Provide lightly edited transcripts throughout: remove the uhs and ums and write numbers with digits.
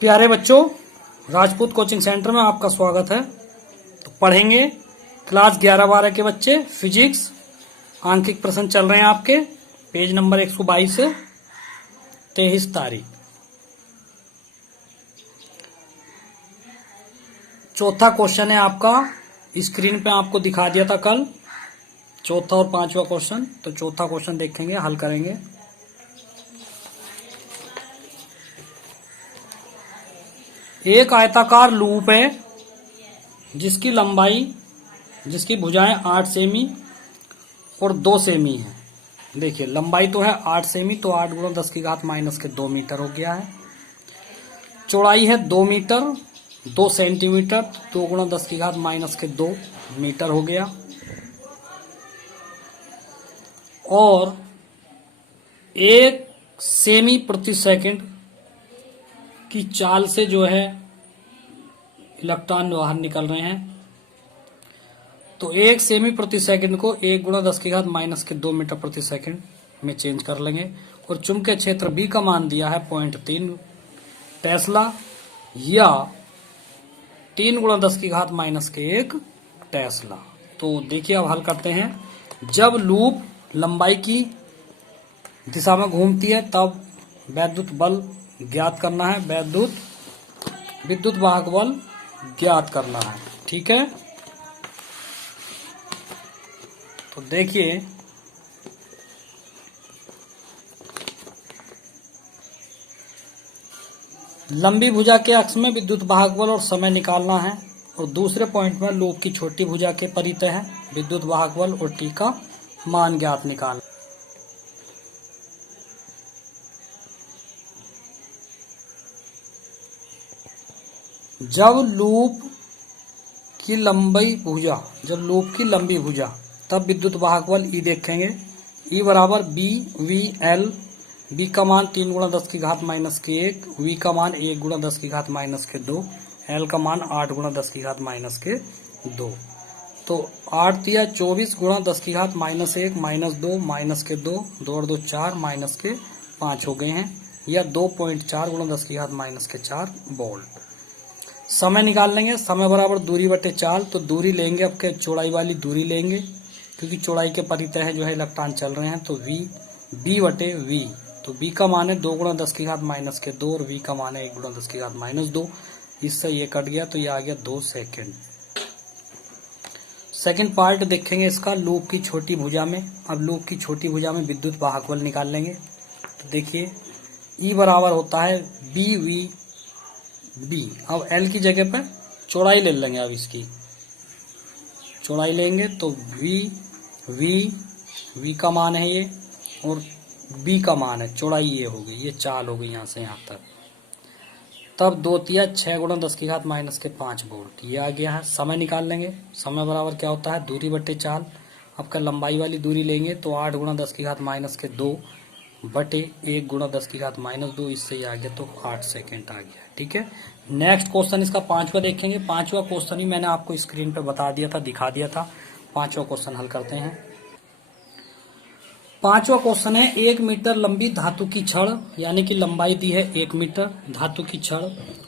प्यारे बच्चों, Rajput coaching centre में आपका स्वागत है। तो पढ़ेंगे क्लास 11-12 के बच्चे फिजिक्स। आंकिक प्रश्न चल रहे हैं आपके पेज नंबर 122 से 23 तारीख। चौथा क्वेश्चन है आपका, स्क्रीन पे आपको दिखा दिया था कल, चौथा और पांचवा क्वेश्चन। तो चौथा क्वेश्चन देखेंगे, हल करेंगे। एक आयताकार लूप है जिसकी भुजाएं 8 सेमी और 2 सेमी है। देखिए लंबाई तो है 8 सेमी, तो 8 गुणा 10 की घात माइनस के 2 मीटर हो गया है। चौड़ाई है 2 मीटर 2 सेंटीमीटर, 2 गुणा 10 की घात माइनस के 2 मीटर हो गया। और 1 सेमी प्रति सेकंड की चाल से जो है इलेक्ट्रॉन बाहर निकल रहे हैं। तो 1 सेमी प्रति सेकंड को 1 गुणा 10 की घात माइनस के 2 मीटर प्रति सेकंड में चेंज कर लेंगे। और चुंबकीय क्षेत्र बी का मान दिया है 0.3 टेस्ला या 3 गुणा 10 की घात माइनस के 1 टेस्ला। तो देखिए अब हल करते हैं। जब लूप लंबाई की दिशा में घूमती है तब वैद्युत बल ज्ञात करना है, विद्युत वाहक बल ज्ञात करना है। ठीक है, तो देखिए लंबी भुजा के अक्ष में विद्युत वाहक बल और समय निकालना है। और दूसरे पॉइंट में लूप की छोटी भुजा के परितः है विद्युत वाहक बल और टी का मान ज्ञात निकालना। जब लूप की लंबी भुजा तब विद्युत वाहक बल ई देखेंगे। ई बराबर बी वी एल। बी का मान 3 गुणा 10 की घात माइनस के 1, वी का मान 1 गुणा 10 की घात माइनस के 2, एल का मान 8 गुणा 10 की घात माइनस के 2। तो 8 तिया 24 गुणा 10 की घात माइनस 1 माइनस 2 माइनस के 2, 2 और 2 4 माइनस के 5 हो गए हैं, या 2.4 गुणा 10 की घात माइनस के 4 वोल्ट। समय निकाल लेंगे। समय बराबर दूरी बटे चाल। तो दूरी लेंगे, अब के चौड़ाई वाली दूरी लेंगे क्योंकि चौड़ाई के परितः जो है इलेक्ट्रॉन चल रहे हैं। तो बी बटे वी। तो बी का मान है 2 गुणा 10 की घात माइनस के 2 और वी का मान है 1 गुणा 10 की घात माइनस 2। इससे ये कट गया तो ये आ गया 2 सेकेंड। सेकेंड पार्ट देखेंगे इसका, लूप की छोटी भुजा में। अब लूप की छोटी भुजा में विद्युत वाहक बल निकाल लेंगे। तो देखिए ई बराबर होता है बी वी बी। अब एल की जगह पर चौड़ाई ले लेंगे। अब इसकी चौड़ाई लेंगे तो वी का मान है ये, और बी का मान है, चौड़ाई ये हो गई, ये चाल हो गई यहाँ से यहाँ तक। तब 2 तिया 6 गुणा 10 की घात माइनस के 5 वोल्ट ये आ गया है। समय निकाल लेंगे। समय बराबर क्या होता है दूरी बटे चाल। अब का लंबाई वाली दूरी लेंगे तो 8 गुणा 10 की घात माइनस के 2 बटे 1 गुणा 10 की घात माइनस 2। इससे ही आ गया तो 8 सेकेंड आ गया। ठीक है, नेक्स्ट क्वेश्चन इसका पांचवा देखेंगे। पांचवा क्वेश्चन ही मैंने आपको स्क्रीन पे बता दिया था, दिखा दिया था। पांचवा क्वेश्चन हल करते हैं। पांचवा क्वेश्चन है, 1 मीटर लंबी धातु की छड़, यानी कि लंबाई दी है 1 मीटर धातु की छड़,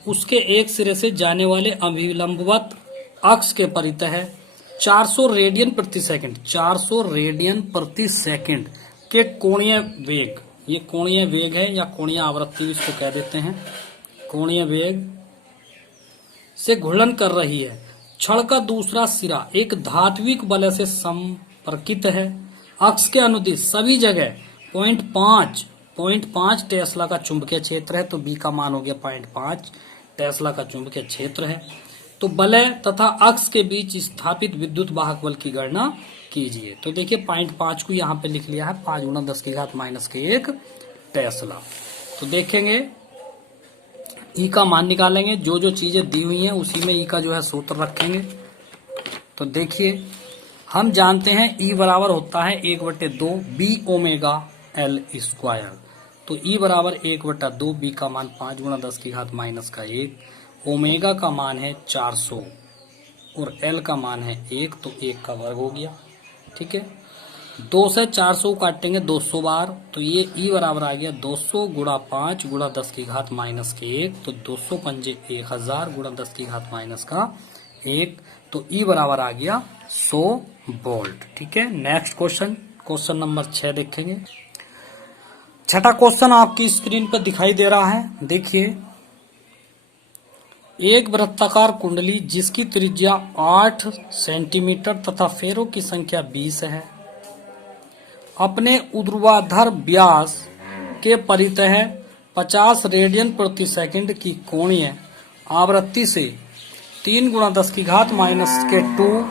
उसके एक सिरे से जाने वाले अभिलंबवत अक्ष के परितः है 400 रेडियन प्रति सेकंड। 400 रेडियन प्रति सेकंड के कोणीय वेग, ये कोणीय वेग है या कोणीय आवृत्ति इसको कह देते हैं, कोणीय वेग से घूर्णन कर रही है। छड़ का दूसरा सिरा एक धात्विक बल से संपर्कित है। अक्ष के अनुदिश सभी जगह 0.5 टेस्ला का चुंबकीय क्षेत्र है। तो बी का मान हो गया 0.5 टेस्ला का चुंबकीय क्षेत्र है। तो वलय तथा अक्ष के बीच स्थापित विद्युत वाहक बल की गणना कीजिए। तो देखिए 0.5 को यहाँ पे लिख लिया है 5 गुणा 10 की घात माइनस के 1 टेस्ला। तो देखेंगे ई का मान निकालेंगे। जो जो चीजें दी हुई हैं उसी में ई का जो है सूत्र रखेंगे। तो देखिए हम जानते हैं ई बराबर होता है 1/2 बी ओमेगा एल स्क्वायर। तो ई बराबर 1/2, बी का मान 5 गुणा 10 की घात माइनस का 1, ओमेगा का मान है 400 और एल का मान है 1, तो 1 का वर्ग हो गया। ठीक है, 2 से 400 काटेंगे 200 बार, तो ये ई बराबर आ गया 200 गुणा 5 गुणा 10 की घात माइनस के 1, तो 200 पंजे 1000 गुणा 10 की घात माइनस का 1, तो ई बराबर आ गया 100 वोल्ट। ठीक है, नेक्स्ट क्वेश्चन, क्वेश्चन नंबर 6 देखेंगे। छठा क्वेश्चन आपकी स्क्रीन पर दिखाई दे रहा है, देखिए। एक वृत्ताकार कुंडली जिसकी त्रिज्या 8 सेंटीमीटर तथा फेरों की संख्या 20 है, अपने ऊर्ध्वाधर व्यास के परितः 50 रेडियन प्रति सेकंड की कोणीय आवृत्ति से 3 गुणा 10 की घात माइनस के 2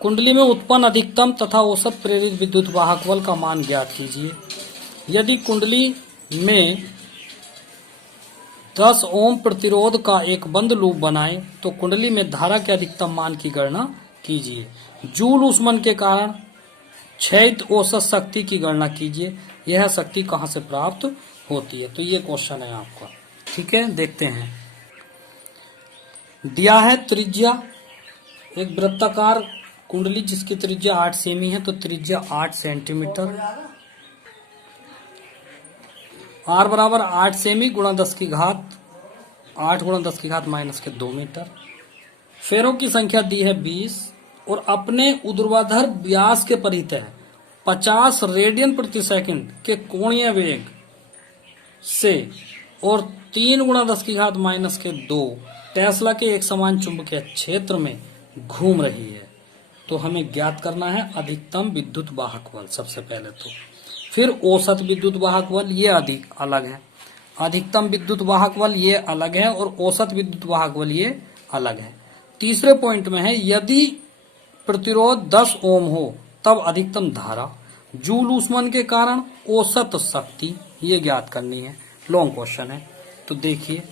कुंडली में उत्पन्न अधिकतम तथा औसत प्रेरित विद्युत वाहक बल का मान ज्ञात कीजिए। यदि कुंडली में 10 ओम प्रतिरोध का एक बंद लूप बनाएं तो कुंडली में धारा के अधिकतम मान की गणना कीजिए। जूल ऊष्मन के कारण क्षयित औसत शक्ति की गणना कीजिए। यह शक्ति कहां से प्राप्त होती है, तो ये क्वेश्चन है आपका। ठीक है, देखते हैं। दिया है त्रिज्या, एक वृत्ताकार कुंडली जिसकी त्रिज्या 8 सेमी है, तो त्रिज्या 8 सेंटीमीटर, आर बराबर 8 सेमी गुणा 10 की घात 8 गुणा 10 की घात माइनस के 2 मीटर। फेरों की संख्या दी है 20 और अपने ऊर्ध्वाधर व्यास के परितः 50 रेडियन प्रति सेकंड के कोणीय वेग से और 3 गुणा 10 की घात माइनस के 2 टेस्ला के एक समान चुंबकीय क्षेत्र में घूम रही है। तो हमें ज्ञात करना है अधिकतम विद्युत वाहक बल सबसे पहले, तो फिर औसत विद्युत वाहक बल ये अलग है, अधिकतम विद्युत वाहक बल ये अलग है और औसत विद्युत वाहक बल ये अलग है। तीसरे पॉइंट में है यदि प्रतिरोध 10 ओम हो तब अधिकतम धारा, जूल ऊष्मन के कारण औसत शक्ति, ये ज्ञात करनी है। लॉन्ग क्वेश्चन है, तो देखिए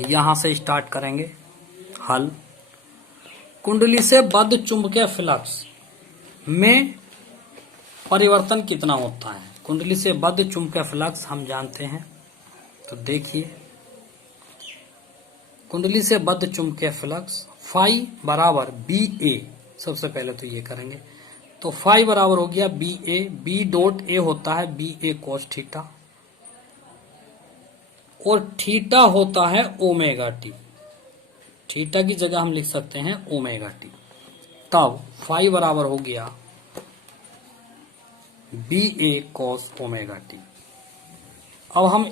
यहां से स्टार्ट करेंगे हल। कुंडली से बद्ध चुंबकीय फ्लक्स में परिवर्तन कितना होता है? कुंडली से बद्ध चुंबकीय फ्लक्स हम जानते हैं, तो देखिए कुंडली से बद्ध चुंबकीय फ्लक्स फाई बराबर बी ए, सबसे पहले तो ये करेंगे, तो फाई बराबर हो गया B A, B dot A होता है बी ए कोस थीटा और थीटा होता है ओमेगा टी। थीटा की जगह हम लिख सकते हैं ओमेगा टी। तब फाई बराबर हो गया बी ए कॉस ओमेगा टी। अब हम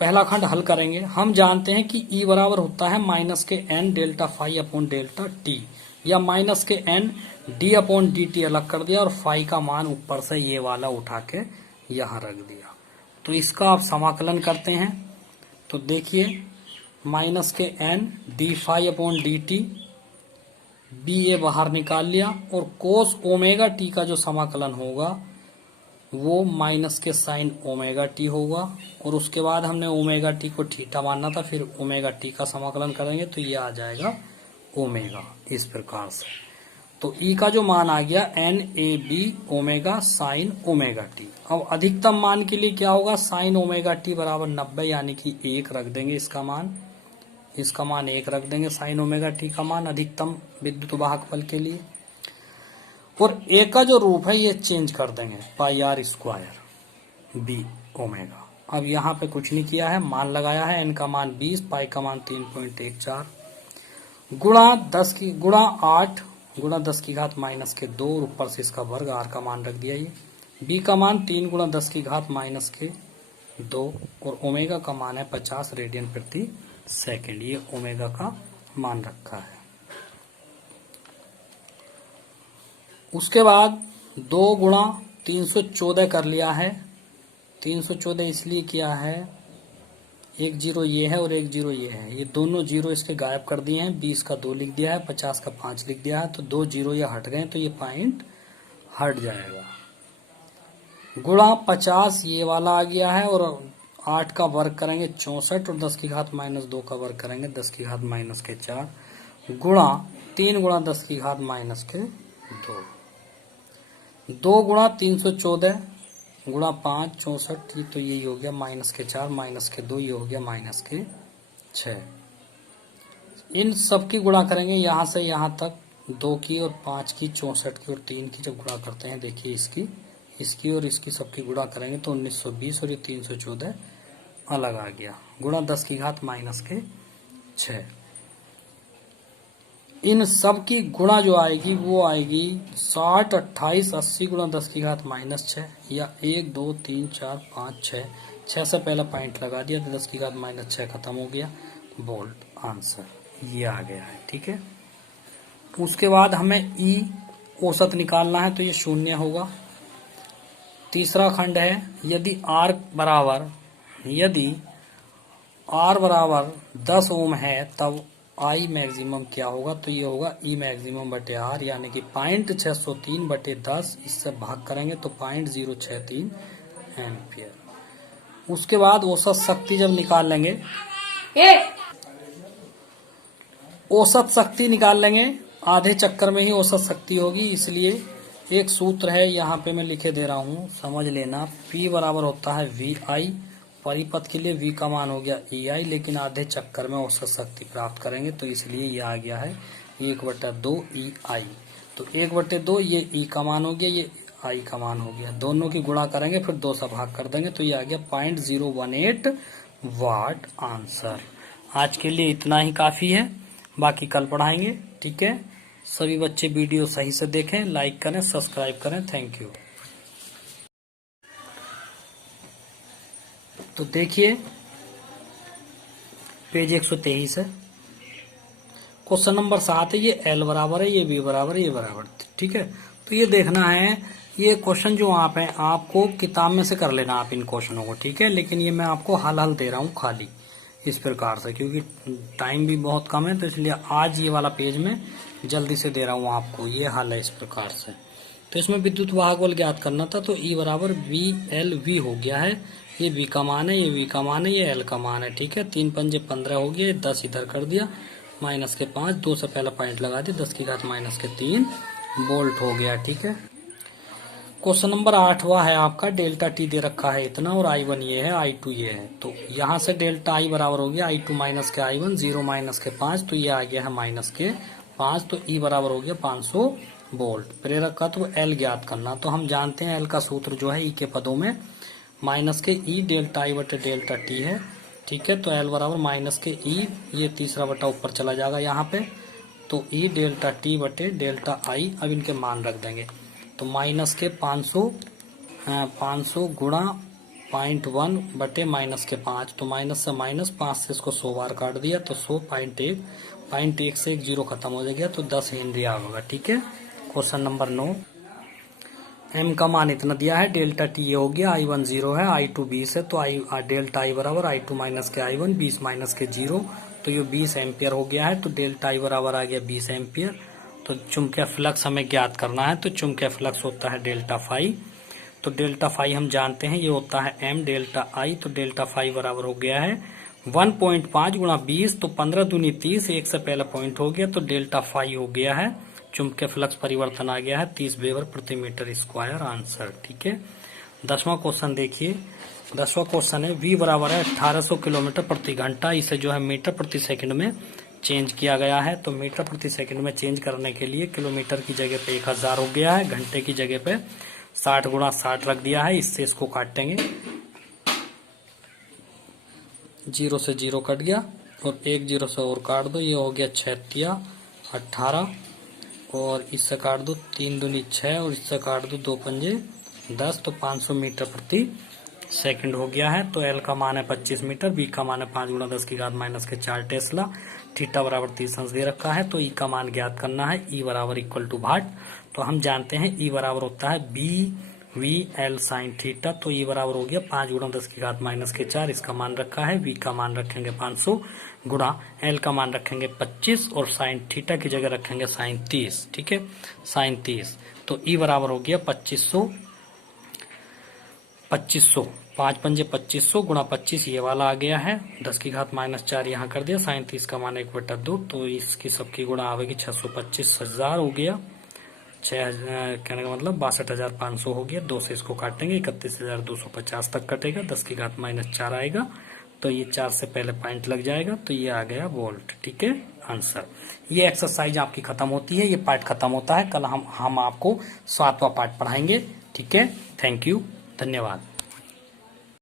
पहला खंड हल करेंगे। हम जानते हैं कि ई बराबर होता है माइनस के N delta phi upon delta T, या माइनस के N D upon D T अलग कर दिया और फाई का मान ऊपर से ये वाला उठा के यहां रख दिया। तो इसका आप समाकलन करते हैं, तो देखिए माइनस के N D phi upon D T, B A बाहर निकाल लिया और कोस ओमेगा टी का जो समाकलन होगा वो माइनस के साइन ओमेगा टी होगा और उसके बाद हमने ओमेगा टी को थीटा मानना था, फिर ओमेगा टी का समाकलन करेंगे तो ये आ जाएगा ओमेगा, इस प्रकार से। तो ई का जो मान आ गया N A B omega sine omega T. अब अधिकतम मान के लिए क्या होगा, साइन ओमेगा टी बराबर 90 यानी कि 1 रख देंगे, इसका मान 1 रख देंगे साइन ओमेगा टी का मान अधिकतम विद्युत वाहक बल के लिए। और ए का जो रूप है ये चेंज कर देंगे पाई आर स्क्वायर बी ओमेगा। अब यहाँ पे कुछ नहीं किया है, मान लगाया है, एन का मान 20, पाई का मान 3.14 गुणा 8 गुणा 10 की घात माइनस के 2 और ऊपर से इसका वर्ग, आर का मान रख दिया ये, बी का मान 3 गुणा 10 की घात माइनस के 2 और ओमेगा का मान है 50 रेडियन प्रति सेकेंड, ये ओमेगा का मान रखा है। उसके बाद 2 गुणा 314 कर लिया है, 314 इसलिए किया है, एक जीरो ये है और एक जीरो ये है, ये दोनों जीरो इसके गायब कर दिए हैं, 20 का 2 लिख दिया है, 50 का 5 लिख दिया है, तो 2 जीरो ये हट गए तो ये पॉइंट हट जाएगा। गुणा 50 ये वाला आ गया है और 8 का वर्ग करेंगे 64 और 10 की घात माइनस 2 का वर्ग करेंगे 10 की घात माइनस के 4 गुणा 3 गुणा 10 की घात माइनस के 2 गुणा 314 गुणा 5 64, तो यही हो गया माइनस के 4 माइनस के 2, ये हो गया माइनस के 6। इन सब की गुणा करेंगे यहाँ से यहाँ तक, 2 की और 5 की, 64 की और 3 की जब गुणा करते हैं, देखिए इसकी और इसकी सबकी गुणा करेंगे तो 1920 और ये 314 अलग आ गया। गुणा 10 की घात माइनस के 6। इन सब की गुणा जो आएगी वो आएगी 60 28 80 गुणा 10 की घात माइनस 6, या 1 2 3 4 5 6, 6 से पहला पॉइंट लगा दिया तो 10 की घात माइनस 6 खत्म हो गया। बोल्ड आंसर ये आ गया है। ठीक है, उसके बाद हमें ई औसत निकालना है, तो ये 0 होगा। तीसरा खंड है, यदि आर बराबर 10 ओम है तब आई मैक्सिमम क्या होगा, तो ये होगा ई मैक्सिमम बटे आर, यानी कि 0.603 बटे 10, इससे भाग करेंगे तो 0.063 एम्पियर। उसके बाद औसत शक्ति जब निकाल लेंगे, औसत शक्ति निकाल लेंगे, आधे चक्कर में ही औसत शक्ति होगी, इसलिए एक सूत्र है यहाँ पे मैं लिखे दे रहा हूँ, समझ लेना। P बराबर होता है VI, परिपथ के लिए V का मान हो गया EI, लेकिन आधे चक्कर में औसत शक्ति प्राप्त करेंगे तो इसलिए ये आ गया है 1/2 EI। तो 1/2 ये E का मान हो गया, ये I का मान हो गया, दोनों की गुणा करेंगे फिर 2 से भाग कर देंगे तो ये आ गया 0.018 वाट आंसर। आज के लिए इतना ही काफी है, बाकी कल पढ़ाएंगे। ठीक है, सभी बच्चे वीडियो सही से देखें, लाइक करें, सब्सक्राइब करें। Thank you. तो देखिए पेज 123 है, क्वेश्चन नंबर 7 है, ये L बराबर है, ये B बराबर है, ये बराबर। ठीक है, तो ये देखना है, ये क्वेश्चन जो आप है आपको किताब में से कर लेना आप इन क्वेश्चनों को। ठीक है, लेकिन ये मैं आपको हल दे रहा हूँ खाली इस प्रकार से, क्योंकि टाइम भी बहुत कम है, तो इसलिए आज ये वाला पेज में जल्दी से दे रहा हूँ आपको। ये हल है इस प्रकार से। तो इसमें विद्युत वाहक बल ज्ञात करना था, तो E बराबर VLV हो गया है, ये V का मान है, ये V का मान है, ये L का मान है। ठीक है, 3 पंजे 15 हो गया, 10 इधर कर दिया, माइनस के 5, 2 से पहला पॉइंट लगा दिया, 10 की घात माइनस के 3 वोल्ट हो गया। ठीक है, क्वेश्चन नंबर 8वां है आपका, डेल्टा T दे रखा है इतना और I1 ये है, I2 ये है। तो यहाँ से डेल्टा I बराबर हो गया I2 माइनस के I1, 0 माइनस के 5, तो ये आ गया है माइनस के 5, तो E बराबर हो गया 500 वोल्ट। प्रेरक का तो L ज्ञात करना, तो हम जानते हैं L का सूत्र जो है E के पदों में माइनस के E डेल्टा I बटे डेल्टा T है। ठीक है, तो L बराबर माइनस के E, ये तीसरा बटा ऊपर चला जाएगा यहाँ पे, तो E डेल्टा T बटे डेल्टा I। अब इनके मान रख देंगे, तो माइनस के 500 गुणा 0.1 बटे माइनस के 5, तो माइनस से माइनस, 5 से इसको 100 बार काट दिया तो 100.1 से एक 0 खत्म हो जाएगा, तो 10 हेनरी होगा। ठीक है, क्वेश्चन नंबर 9, M का मान इतना दिया है, डेल्टा T ये हो गया, I1 0 है, I2 20 है, तो डेल्टा I बराबर I2 माइनस के I1, 20 माइनस के 0, तो ये 20 एम्पियर हो गया है, तो डेल्टा I बराबर आ गया 20 एम्पियर। तो चुंबकीय फ्लक्स हमें ज्ञात करना है, तो चुंबकीय फ्लक्स होता है डेल्टा फाई, तो डेल्टा फाई हम जानते हैं ये होता है M डेल्टा I, तो डेल्टा फाई बराबर हो गया है 1.5 गुणा 20, तो 15 दूनी 30, एक से पहला पॉइंट हो गया, तो डेल्टा फाई हो गया है, चुंबकीय फ्लक्स परिवर्तन आ गया है 30 वेबर प्रति मीटर स्क्वायर आंसर। ठीक है, 10वां क्वेश्चन देखिए, 10वां क्वेश्चन है, V बराबर है 1800 किलोमीटर प्रति घंटा, इसे जो है मीटर प्रति सेकंड में चेंज किया गया है, तो मीटर प्रति सेकंड में चेंज करने के लिए किलोमीटर की जगह पे 1000 हो गया है, घंटे की जगह पे 60 गुणा 60 रख दिया है, इससे इसको काटेंगे, 0 से 0 कट गया और 1 0 से और काट दो, ये हो गया 6 18, और इससे काट दो 3 दूनी 6, और इससे काट दो 2 पंजे 10, तो 500 मीटर प्रति सेकंड हो गया है। तो L का मान है 25 मीटर, B का मान है 5 गुणा 10 की घात माइनस के 4 टेस्ला, थीटा बराबर 30 अंश दे रखा है, तो E का मान ज्ञात करना है, E बराबर इक्वल टू भाट, तो हम जानते हैं E बराबर होता है BVL साइन थीटा, तो E बराबर हो गया 5 गुणा 10 की घात माइनस के 4, इसका मान रखा है, V का मान रखेंगे 500 गुणा L का मान रखेंगे 25, और साइन थीटा की जगह रखेंगे साइन 30। ठीक है, साइन 30, तो E बराबर हो गया 2500, 5 पंजे 2500 गुणा 25, ये वाला आ गया है, 10 की घात माइनस 4 यहाँ कर दिया, साइन 30 का मान 1/2, तो इसकी सबकी गुणा आवेगी 625,000 हो गया, कहने का मतलब 62,500 हो गया। 2 से इसको काटेंगे 31,250 तक कटेगा, 10 की घात -4 आएगा। तो ये 4 से पहले पॉइंट लग जाएगा, तो ये आ गया वोल्ट। ठीक है, आंसर। ये एक्सरसाइज आपकी खत्म होती है, ये पार्ट खत्म होता है। कल हम आपको 7वां पार्ट पढ़ाएंगे। ठीक है, थैंक यू, धन्यवाद।